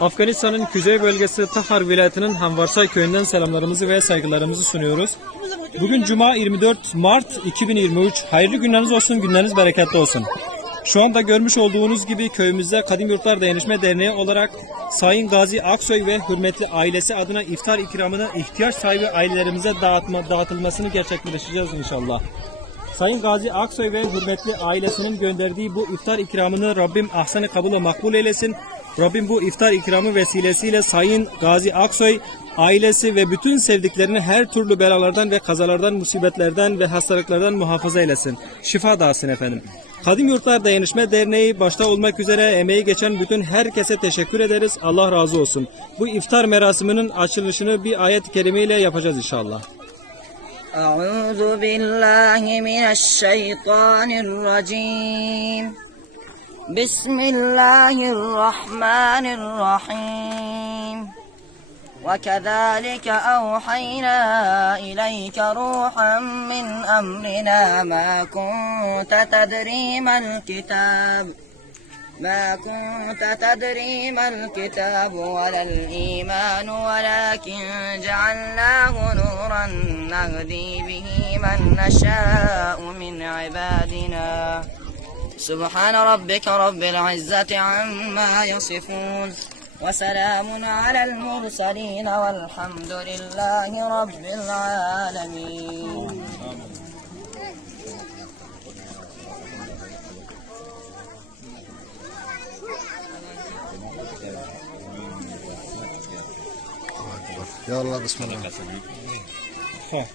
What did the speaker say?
Afganistan'ın kuzey bölgesi Tahar vilayetinin Hanvarsay köyünden selamlarımızı ve saygılarımızı sunuyoruz. Bugün Cuma 24 Mart 2023. Hayırlı günleriniz olsun, günleriniz bereketli olsun. Şu anda görmüş olduğunuz gibi köyümüzde Kadim Yurtlar Dayanışma Derneği olarak Sayın Gazi Aksoy ve hürmetli ailesi adına iftar ikramını ihtiyaç sahibi ailelerimize dağıtma, dağıtılmasını gerçekleştireceğiz inşallah. Sayın Gazi Aksoy ve hürmetli ailesinin gönderdiği bu iftar ikramını Rabbim ahsen-i kabul makbul eylesin. Rabbim bu iftar ikramı vesilesiyle Sayın Gazi Aksoy ailesi ve bütün sevdiklerini her türlü belalardan ve kazalardan, musibetlerden ve hastalıklardan muhafaza eylesin. Şifa dağıtsın efendim. Kadim Yurtlar Dayanışma Derneği başta olmak üzere emeği geçen bütün herkese teşekkür ederiz. Allah razı olsun. Bu iftar merasiminin açılışını bir ayet-i kerimeyle yapacağız inşallah. أعوذ بالله من الشيطان الرجيم. بسم الله الرحمن الرحيم. وكذلك أوحينا إليك روحا من أمرنا ما كنت تدري ما الكتاب. ما كنت تدري ما الكتاب ولا الإيمان ولكن جعلناه نورا نهدي به من نشاء من عبادنا. سبحان ربك رب العزة عما يصفون. وسلام على المرسلين والحمد لله رب العالمين. يلا بسم الله Heh.